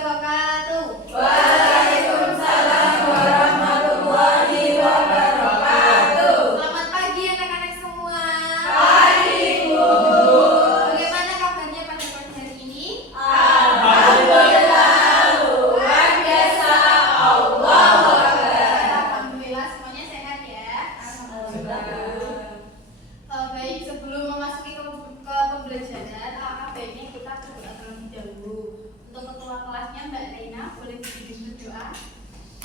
wabarakatuh. Waalaikumsalam warahmatullahi wabarakatuh. Selamat pagi anak-anak semua. Pagi, Bu. Bagaimana kabarnya pada pagi hari ini? Alhamdulillah, luar biasa. Allahu Akbar. Alhamdulillah semuanya sehat ya. Baik, sebelum memasuki ke pembelajaran, alangkah baiknya kita berdoa terlebih dahulu. Untuk ketua kelasnya Mbak Reina, boleh dipimpin berdoa.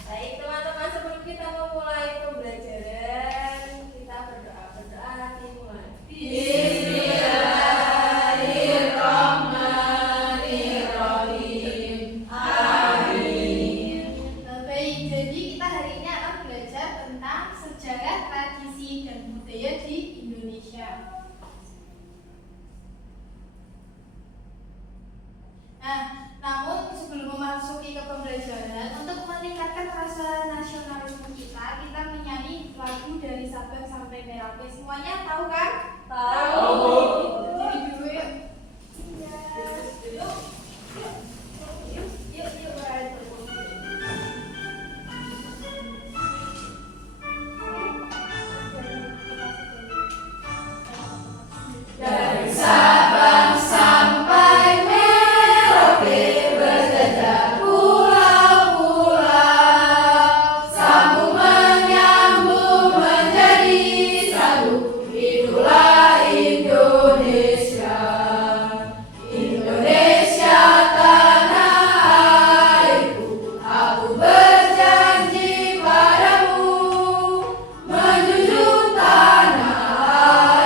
Baik teman-teman, sebelum kita memulai pembelajaran, kita berdoa dimulai. Bismillahirrahmanirrahim. Amin. Baik, jadi kita hari ini akan belajar tentang sejarah, tradisi, dan budaya di Indonesia. Nah, namun sebelum memasuki ke pembelajaran, untuk meningkatkan rasa nasionalisme kita menyanyi lagu dari Sabang sampai Merauke. Semuanya tahu kan? Tahu. Jadi dulu yuk. Yuk. Dari Sabang sampai Merauke berjejak pulau-pulau, sambung menyambung menjadi satu. Itulah Indonesia, Indonesia tanah airku. Aku berjanji padamu, menjunjung tanah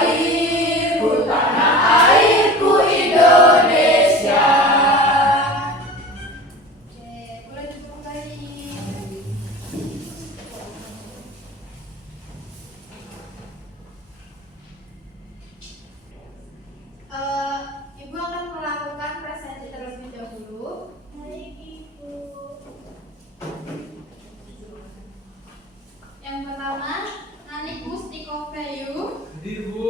airku, tanah airku Indonesia. Oke, boleh dipeluk lagi. Ibu akan melakukan presentasi terlebih dahulu. Baik, Ibu. Yang pertama, Nanik Mustikoveyu, Hadir, Bu.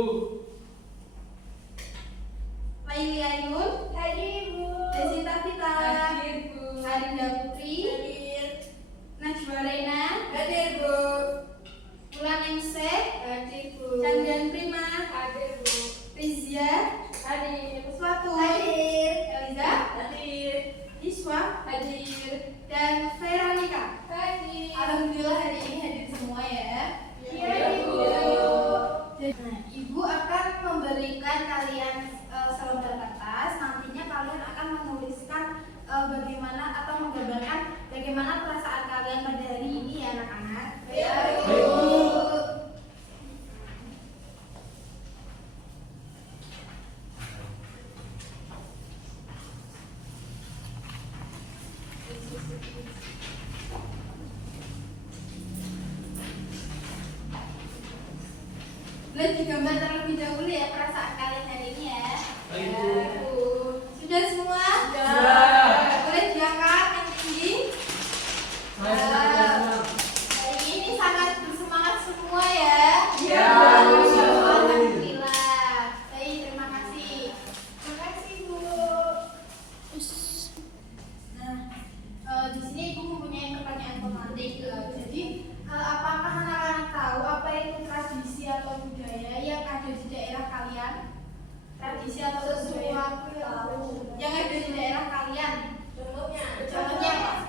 Laili Ainun, Hadir, Bu. Desita Vita, Hadir, Bu. Arinda Putri, Hadir. Najwa Reina, Hadir, Bu. Wulan Ningsih, Hadir, Bu. Chandrian Prima, Hadir, Bu. Rizia, Hadir. Swatu, Hadir. Eliza, Hadir. Iswa, Hadir. dan Veronica. Hadir. Alhamdulillah hari ini hadir semua ya. Iya, Bu. Nah, Ibu akan memberikan kalian selembar kertas. Nantinya kalian akan menuliskan bagaimana atau menggambarkan bagaimana perasaan kalian pada hari ini ya anak-anak. Iya, Bu. Baik, Bu. Boleh digambar terlebih dahulu ya perasaan kalian hari ini ya. Baik, Ya, Bu. Sudah semua? Sudah. Boleh diangkat yang tinggi. Hari ini sangat bersemangat semua ya. Iya. Alhamdulillah. Baik, terima kasih. Terima kasih, Bu. Nah, di sini Ibu mempunyai pertanyaan pemantik. Jadi, apakah anak-anak tahu apa itu tradisi atau budaya yang ada di daerah kalian? Tradisi atau budaya yang ada di daerah kalian? Contohnya apa?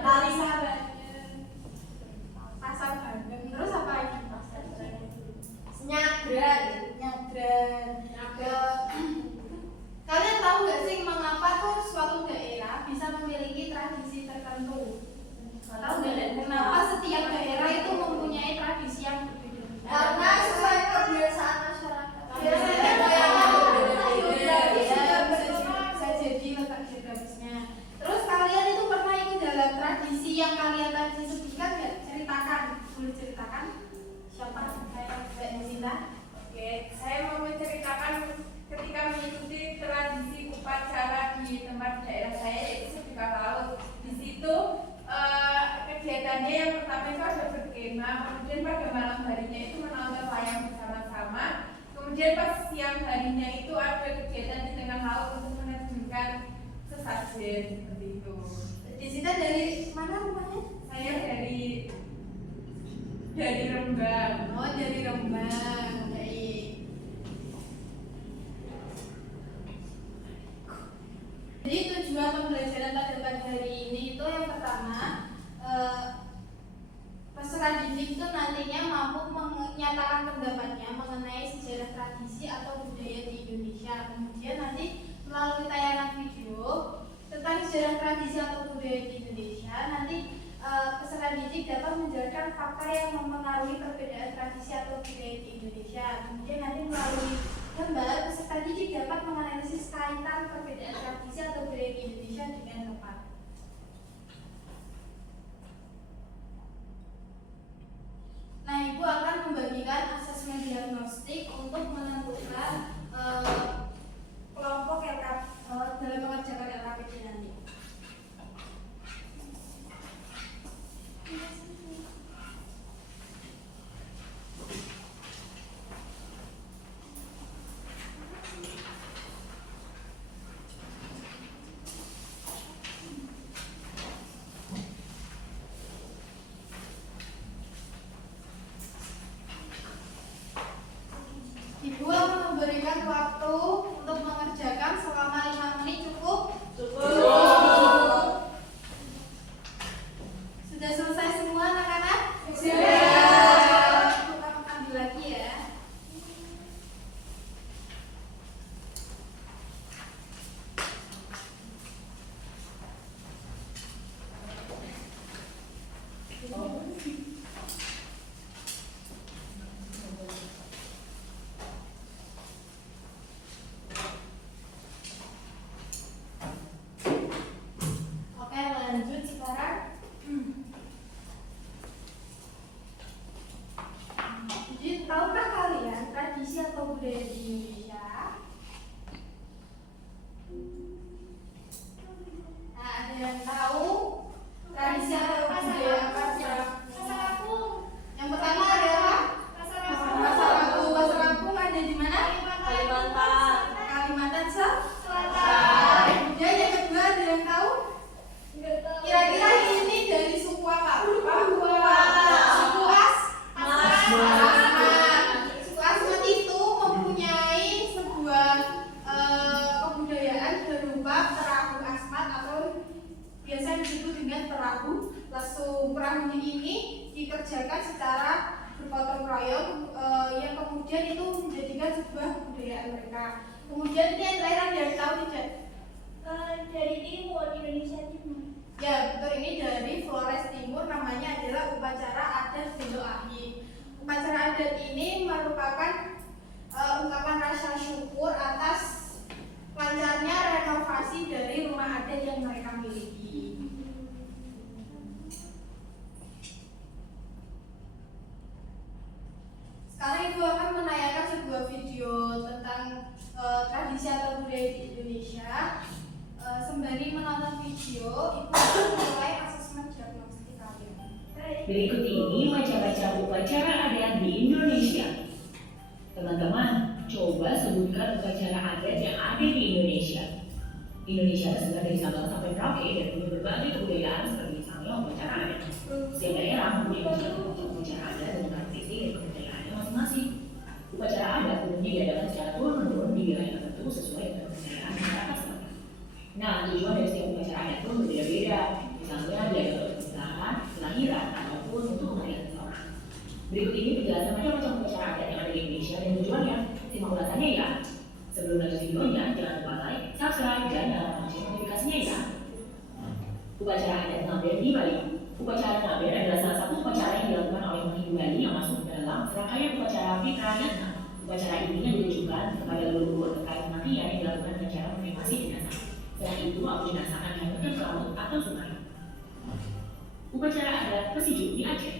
Tari Sahabat, Pasar Bandeng, terus apa lagi? Nyadran. Nyadran. Kalian tahu nggak sih mengapa tuh suatu daerah bisa memiliki tradisi tertentu? Tahu nggak? Kenapa setiap daerah itu mempunyai tradisi yang berbeda? Karena sesuai kebiasaan masyarakat. Biasanya bisa jadi letak geografisnya. Terus kalian itu pernah ikut dalam tradisi yang kalian tadi sebutkan nggak? Ceritakan, boleh ceritakan? Siapa? Mbak Sinta. Oke, saya mau menceritakan ketika mengikuti tradisi upacara di tempat daerah saya, yaitu Sebuka Laut. Di situ kegiatannya yang pertama itu ada berkemah, kemudian pada malam harinya itu menonton wayang bersama-sama, kemudian pas siang harinya itu ada kegiatan di tengah laut untuk sesajen seperti itu. Desita dari mana rumahnya? Saya dari Rembang. Oh, dari Rembang. Baik. Jadi tujuan pembelajaran pada pagi hari ini itu yang pertama, peserta didik itu nantinya mampu menyatakan pendapatnya mengenai sejarah tradisi atau budaya di Indonesia. Kemudian nanti melalui tayangan video tentang sejarah tradisi atau budaya di Indonesia, nanti peserta didik dapat menjelaskan fakta yang mempengaruhi perbedaan tradisi atau budaya di Indonesia. Kemudian nanti melalui gambar, peserta didik dapat menganalisis kaitan perbedaan tradisi atau budaya di Indonesia dengan tepat. Nah, Ibu akan membagikan asesmen diagnostik untuk menentukan kelompok dalam mengerjakan LKPD nanti. Ibu akan memberikan waktu untuk mengerjakan selama 5 menit cukup? Cukup. Sudah selesai semua anak-anak? Sudah. Ibu akan ambil lagi ya. Oke, lanjut sekarang. Jadi, tahukah kalian tradisi atau budaya di Indonesia? Nah, ada yang tahu tradisi atau budaya apa? Yang pertama adalah Pasar Lampung ada di mana? Kalimantan Selatan. Kemudian yang kedua ada yang tahu? Kira-kira ini dari suku apa? Suku Suku Asmat itu mempunyai sebuah kebudayaan berupa perahu asmat atau biasa disebut dengan perahu lesung. Perahu ini dikerjakan secara bergotong royong yang kemudian itu menjadikan sebuah kebudayaan mereka. Kemudian ini yang terakhir ada yang tahu tidak? Dari timur, Indonesia Timur. Ya, betul, ini dari Flores Timur, namanya adalah upacara adat Bendo Ahi. Upacara adat ini merupakan ungkapan rasa syukur atas lancarnya renovasi dari rumah adat yang mereka miliki. Sekarang Ibu akan menayangkan sebuah video tentang tradisi atau budaya di Indonesia. Sembari menonton video, Ibu akan mulai asesmen diagnostik kalian. Berikut ini baca-baca upacara adat di Indonesia. Teman-teman, coba sebutkan upacara adat yang ada di Indonesia. Indonesia tersebar dari Sabang sampai Merauke dan punya berbagai kebudayaan seperti misalnya upacara adat. Setiap daerah mempunyai upacara adat dan tradisi dan kepercayaannya masing-masing. Upacara adat umumnya diadakan secara turun-menurun di wilayah tertentu sesuai dengan kepercayaan masyarakat setempat. Nah, tujuan dari setiap upacara adat pun berbeda-beda. Misalnya diadakan untuk pernikahan, kelahiran, ataupun untuk kematian seseorang. Berikut ini penjelasan macam-macam upacara adat yang ada di Indonesia dan tujuannya. Simak ulasannya ya. Sebelum lanjut videonya, jangan lupa like, subscribe, dan nyalakan lonceng notifikasinya ya. Upacara adat Ngaben di Bali. Upacara Ngaben adalah salah satu upacara yang dilakukan oleh umat Hindu Bali yang masuk dalam serangkaian upacara Fitrayatna. Upacara ini yang ditujukan kepada leluhur terkait kematian yang dilakukan dengan cara mengkremasi jenazah. Setelah itu, aku jenazah akan diangkut ke laut atau sungai. Upacara adat Pesiju di Aceh.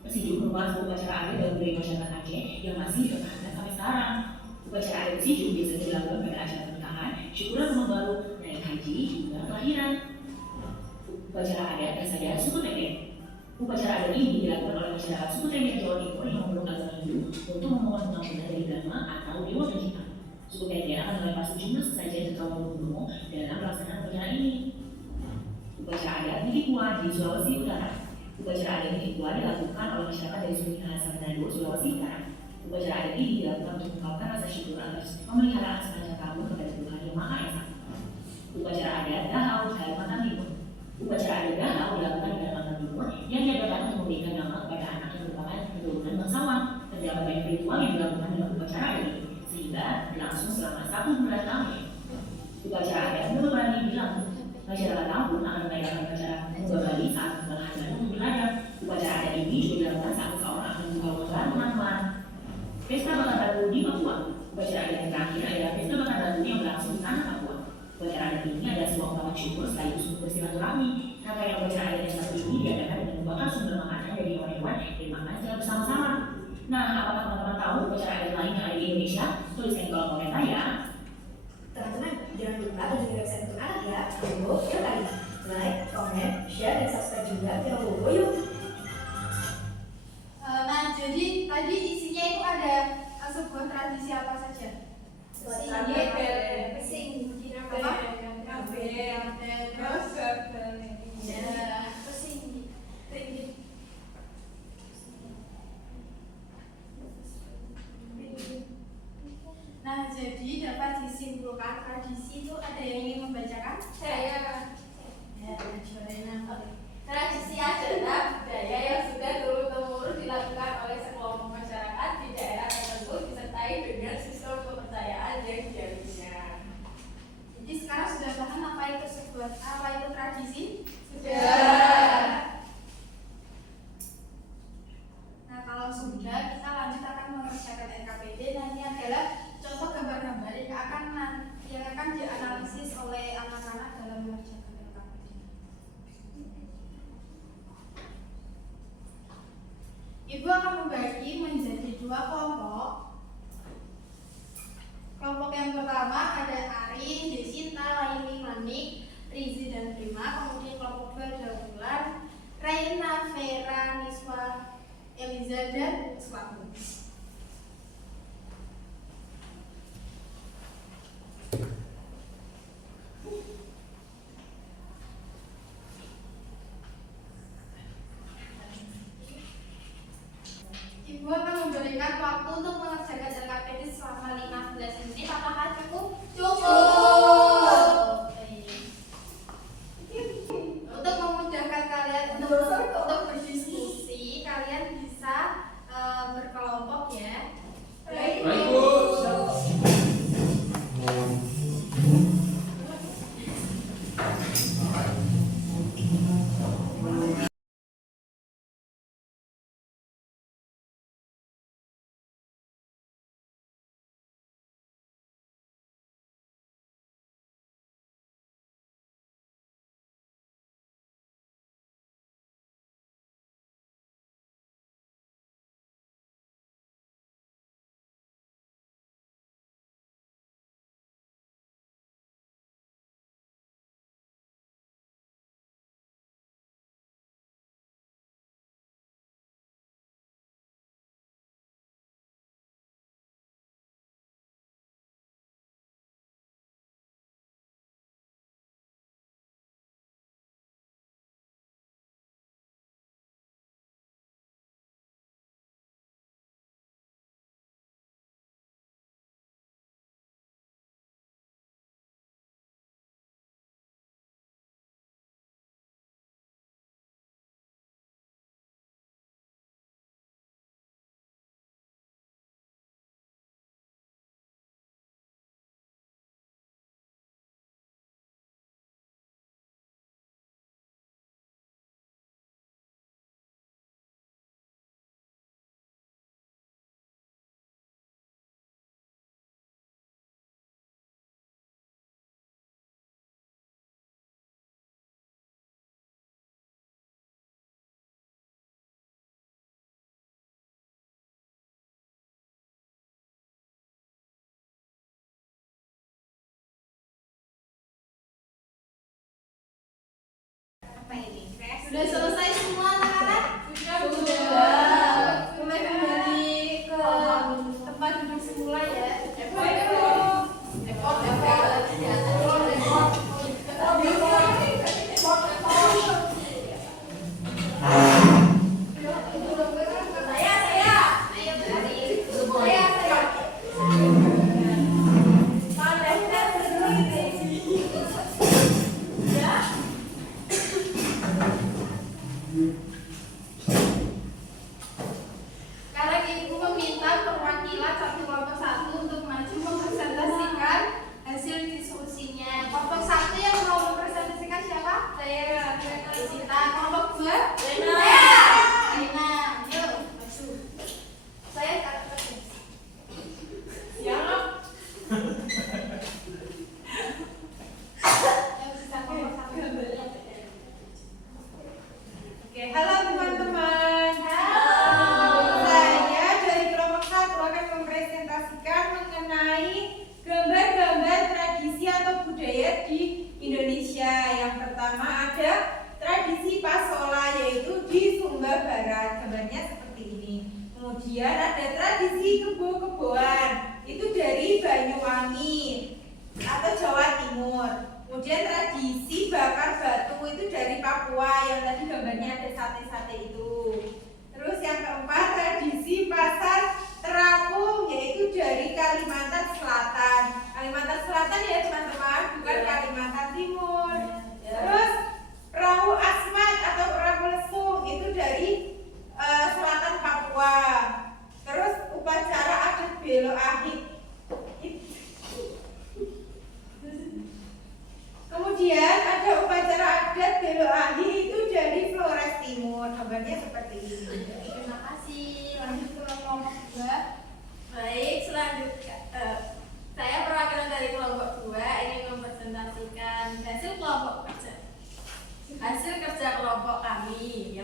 Pesiju merupakan sebuah upacara adat dalam budaya masyarakat Aceh yang masih dipertahankan sampai sekarang. Upacara adat Pesiju biasanya dilakukan pada acara pernikahan, syukuran rumah baru, naik haji, hingga kelahiran. Upacara adat Kasada suku Tengger. Upacara adat ini dilakukan oleh masyarakat suku Tengger Jawa Timur yang memeluk agama Hindu untuk memohon pengampunan dari Brahma atau Dewa Pencipta. Suku Tengger akan melempar sejumlah sesajen ke kaum Bromo dalam pelaksanaan upacara di Sulawesi Utara. Upacara adat ini pula dilakukan oleh masyarakat dari suku Minahasa Manado, Sulawesi Utara. Upacara adat ini dilakukan untuk mengungkapkan rasa syukur atas pemeliharaan sepanjang tahun kepada Tuhan Yang Maha Esa. Upacara adat Dahau di Kalimantan Timur. Upacara adat Dahau dilakukan di Kalimantan Timur yang diadakan untuk memberikan nama kepada anak yang merupakan keturunan bangsawan. Terdapat banyak ritual yang dilakukan dalam upacara adat ini, sehingga berlangsung selama 1 bulan lamanya. Upacara adat Nurani bilang, masyarakat Lampung akan merayakan upacara Nurani saat kembali untuk berladang. Upacara adat ini juga dilakukan saat seseorang akan membawa teman-teman. Pesta Bakar Batu di Papua. Upacara adat yang terakhir adalah Pesta Bakar Batu yang berlangsung di tanah Papua. Upacara adat ini adalah sebuah ungkapan syukur sekaligus untuk bersilaturahmi. Rangkaian upacara adat yang satu ini diadakan dengan membakar sumber makanan dari hewan-hewan dan makan secara bersama-sama. Nah, apakah teman-teman tahu upacara adat lain yang ada di Indonesia? Tuliskan di kolom komentar ya. Teman-teman, jangan lupa kunjungi website untuk anak ya. Bobo, yuk kali. Like, comment, share, dan subscribe juga ke Bobo yuk. Nah, jadi tadi isinya itu ada sebuah tradisi apa saja? Nah, jadi dapat disimpulkan tradisi itu ada yang ingin membacakan? Saya. Ya, Jorena. Tradisi adalah budaya yang sudah turun-temurun dilakukan oleh sekelompok masyarakat di daerah tertentu disertai dengan sistem kepercayaan yang dijalinnya. Jadi sekarang sudah paham apa itu tradisi? Sudah. Nah, kalau sudah, kita lanjut akan mengerjakan NKPD. Nah, ini adalah contoh gambar-gambar yang akan dianalisis oleh anak-anak dalam mengerjakan NKPD. Ibu akan membagi menjadi 2 kelompok. Kelompok yang pertama ada Arin, Desinta, Laini, Manik, Rizi, dan Prima. Kemudian kelompok 2 ada Wulan, Raina, Vera, Niswa, Eliza, dan Selaku. Ibu akan memberikan waktu untuk mengerjakan LKPD selama 15 menit. Apakah cukup? Cukup. Untuk memudahkan kalian untuk berdiskusi, kalian bisa berkelompok ya. Baik. Sudah selesai semua anak-anak? Sudah. Mulai kembali ke tempat duduk semula ya. Yang pertama ada tradisi Pasola, yaitu di Sumba Barat, gambarnya seperti ini. Kemudian ada tradisi kebo-keboan, itu dari Banyuwangi atau Jawa Timur. Kemudian tradisi bakar batu itu dari Papua, yang tadi gambarnya ada sate-sate itu. Terus yang keempat tradisi pasar terapung, yaitu dari Kalimantan Selatan. Kalimantan Selatan ya teman-teman, bukan Kalimantan Timur. Terus perahu asmat atau perahu lesung itu dari selatan Papua. Terus upacara adat belo ahik. Kemudian ada upacara adat belo ahik itu dari Flores Timur. Gambarnya seperti ini. Terima kasih. Lanjut ke kelompok 2. Baik, selanjutnya saya perwakilan dari kelompok 2 ingin mempresentasikan hasil kerja kelompok kami.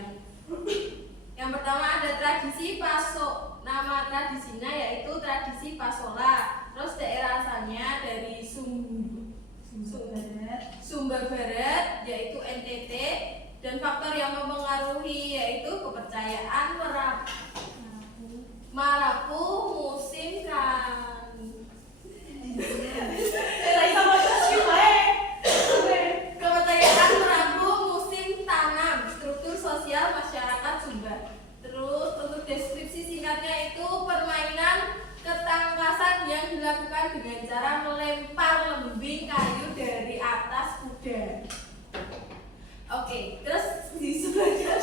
Yang pertama ada tradisi Paso. Nama tradisinya yaitu tradisi Pasola. Terus daerah asalnya dari Sumba Barat yaitu NTT, dan faktor yang mempengaruhi yaitu kepercayaan Marapu musim kepercayaan Marapu musim tanam, struktur sosial masyarakat Sumba. Terus untuk deskripsi singkatnya itu permainan ketangkasan yang dilakukan dengan cara melempar lembing kayu dari atas kuda. Oke, terus di sebelahnya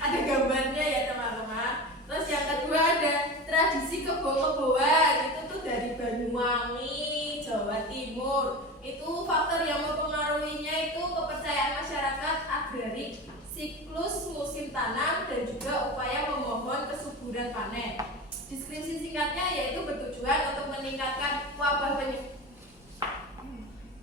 ada gambarnya ya teman-teman. Terus yang kedua ada tradisi kebo-keboan, itu tuh dari Banyuwangi, Jawa Timur. Itu faktor yang mempengaruhinya itu kepercayaan masyarakat agrarik, siklus musim tanam, dan juga upaya memohon kesuburan panen. Deskripsi singkatnya yaitu bertujuan untuk meningkatkan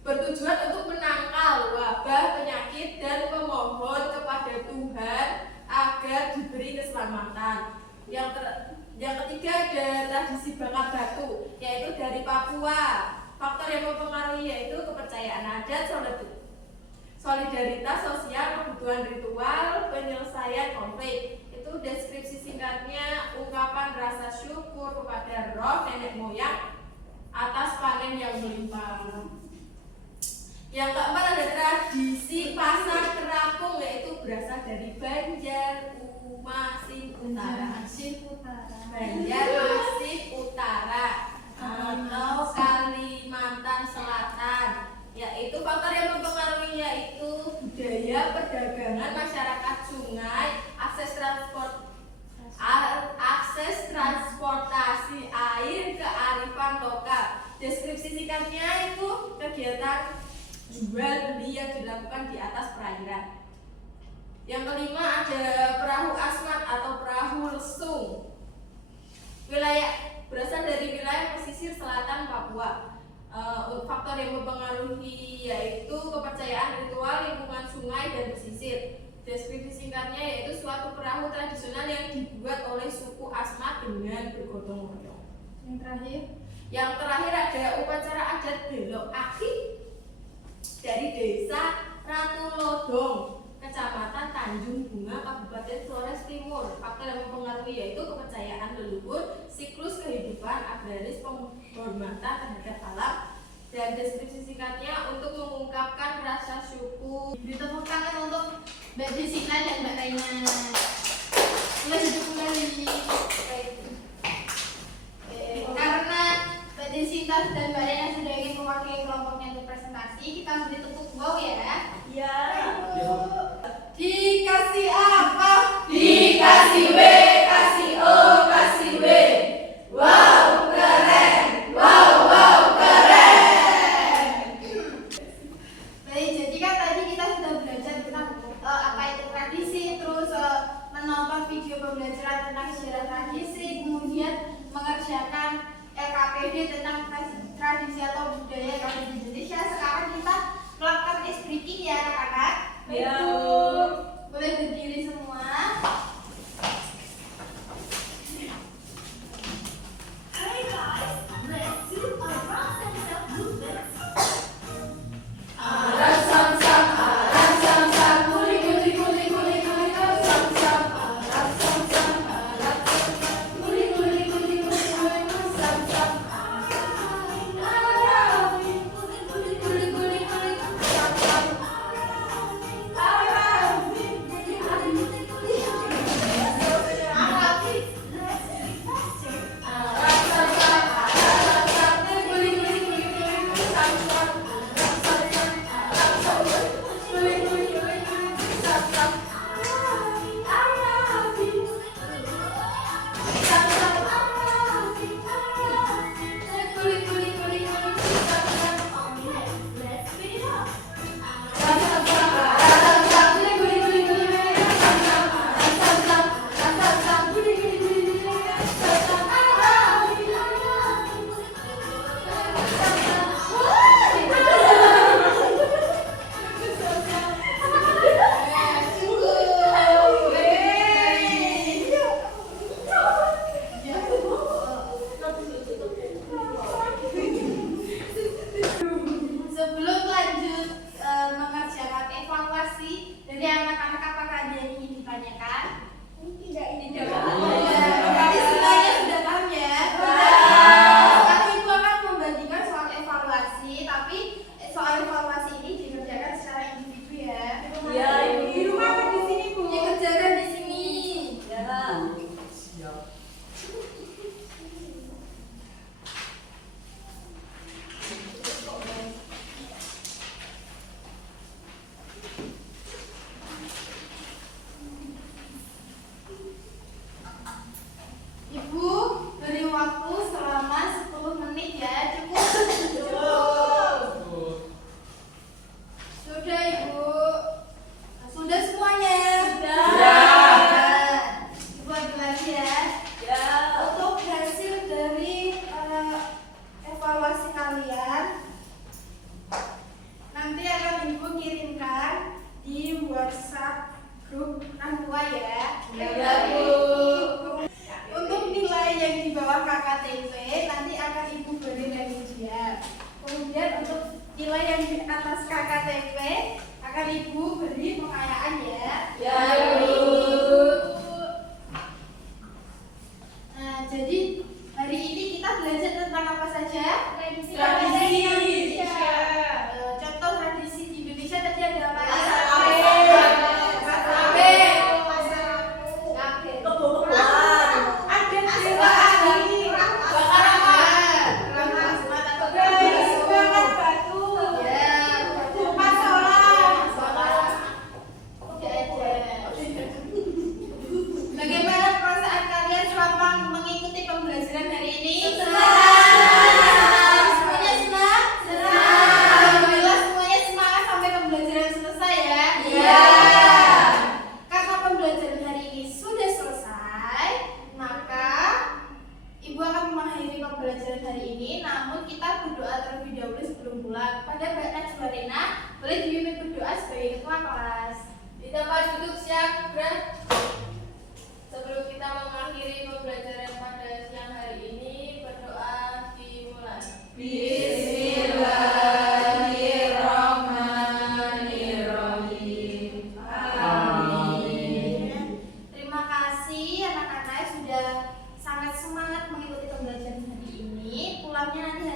bertujuan untuk menangkal wabah penyakit dan memohon kepada Tuhan agar diberi keselamatan. Yang ketiga ada tradisi bakar batu, yaitu dari Papua. Faktor yang mempengaruhi yaitu kepercayaan adat, solidaritas sosial, kebutuhan ritual, penyelesaian konflik. Itu deskripsi singkatnya ungkapan rasa syukur kepada roh nenek moyang atas panen yang melimpah. Yang keempat ada tradisi pasar terapung, yaitu berasal dari Banjarmasin Utara atau Kalimantan Selatan. Yaitu faktor yang mempengaruhi yaitu budaya perdagangan masyarakat sungai, akses transportasi air, kearifan lokal. Deskripsi singkatnya itu kegiatan jual beli yang dilakukan di atas perairan. Yang kelima ada perahu asmat atau perahu lesung. Berasal dari wilayah pesisir selatan Papua. Faktor yang mempengaruhi yaitu kepercayaan ritual lingkungan sungai dan pesisir. Deskripsi singkatnya yaitu suatu perahu tradisional yang dibuat oleh suku Asmat dengan bergotong-gotong. Yang terakhir ada upacara adat Belok Aki dari desa Ratulodong, Kecamatan Tanjung Bunga, Kabupaten Flores Timur. Faktor yang mempengaruhi yaitu kepercayaan leluhur, siklus kehidupan agraris, penghormatan terhadap alam, dan deskripsi singkatnya untuk mengungkapkan rasa syukur. Beri tepuk tangan untuk Mbak Jessica dan Mbak Raina. Sudah duduk kembali. Karena Mbak Jessica dan Mbak Raina sudah ingin mewakili kelompoknya untuk presentasi, kita beri tepuk wow ya. Ya. Dikasih apa? Dikasih W, kasih O, kasih W. Wow, keren. Wow, keren. Baik, jadi kan tadi kita sudah belajar tentang apa itu tradisi, terus menonton video pembelajaran tentang sejarah tradisi, kemudian mengerjakan LKPD tentang tradisi atau budaya yang ada di Indonesia. Sekarang kita melakukan ice breaking ya anak-anak. Ya. Boleh berdiri semua. Hey guys, let's do our rock and self movements. Sudah Ibu. Sudah semuanya. Sudah. Ibu ambil lagi ya. Ya. Untuk hasil dari evaluasi kalian nanti akan Ibu kirimkan di WhatsApp grup orang tua ya. Ya, Bu. Untuk nilai yang di bawah KKTP nanti akan Ibu beri remedial. Kemudian untuk nilai yang di atas KKTP akan Ibu beri pengayaan ya. Ya, Bu. Nah, jadi hari ini kita belajar tentang apa saja? Tradisi. Contoh tradisi di Indonesia tadi ada apa? Bagaimana perasaan kalian selama mengikuti pembelajaran hari ini? Semuanya senang? Alhamdulillah semuanya semangat sampai pembelajaran selesai ya? Iya. Karena pembelajaran hari ini sudah selesai, maka Ibu akan mengakhiri pembelajaran hari ini. Namun kita berdoa terlebih dahulu sebelum pulang. Pada Mbak Najwa Rina, boleh dipimpin berdoa sebagai ketua kelas. Di tempat duduk siap, gerak. Sebelum kita mengakhiri pembelajaran pada siang hari ini, berdoa dimulai. Bismillahirrahmanirrahim. Terima kasih anak-anak sudah sangat semangat mengikuti pembelajaran hari ini. Pulangnya nanti